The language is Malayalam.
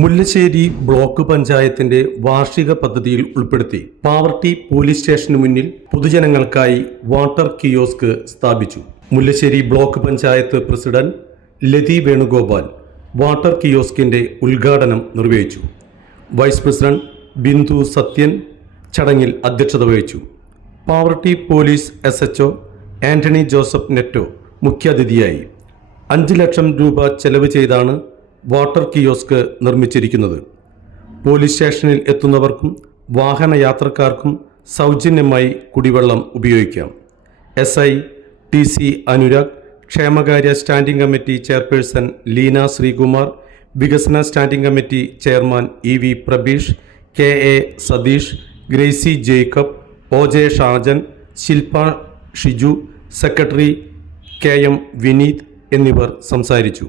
മുല്ലശ്ശേരി ബ്ലോക്ക് പഞ്ചായത്തിന്റെ വാർഷിക പദ്ധതിയിൽ ഉൾപ്പെടുത്തി പാവർട്ടി പോലീസ് സ്റ്റേഷന് മുന്നിൽ പൊതുജനങ്ങൾക്കായി വാട്ടർ കിയോസ്ക് സ്ഥാപിച്ചു. Mullassery block panchayat president Lathi Venugopal water കിയോസ്കിന്റെ ഉദ്ഘാടനം നിർവഹിച്ചു. വൈസ് പ്രസിഡന്റ് ബിന്ദു സത്യൻ ചടങ്ങിൽ അധ്യക്ഷത വഹിച്ചു. Pavaratty police S H Antony Joseph Netto മുഖ്യാതിഥിയായി. അഞ്ച് ലക്ഷം രൂപ ചെലവ് ചെയ്താണ് വാട്ടർ കിയോസ്ക് നിർമ്മിച്ചിരിക്കുന്നത്. പോലീസ് സ്റ്റേഷനിൽ എത്തുന്നവർക്കും വാഹന യാത്രക്കാർക്കും സൗജന്യമായി കുടിവെള്ളം ഉപയോഗിക്കാം. S I T C Anurag ക്ഷേമകാര്യ standing committee chairperson Leena Sreekumar വികസന standing committee chairman E V Prabeesh K A Satheesh Gracy Jacob O J Shajan Shilpa Shiju secretary K M Vineeth എന്നിവർ സംസാരിച്ചു.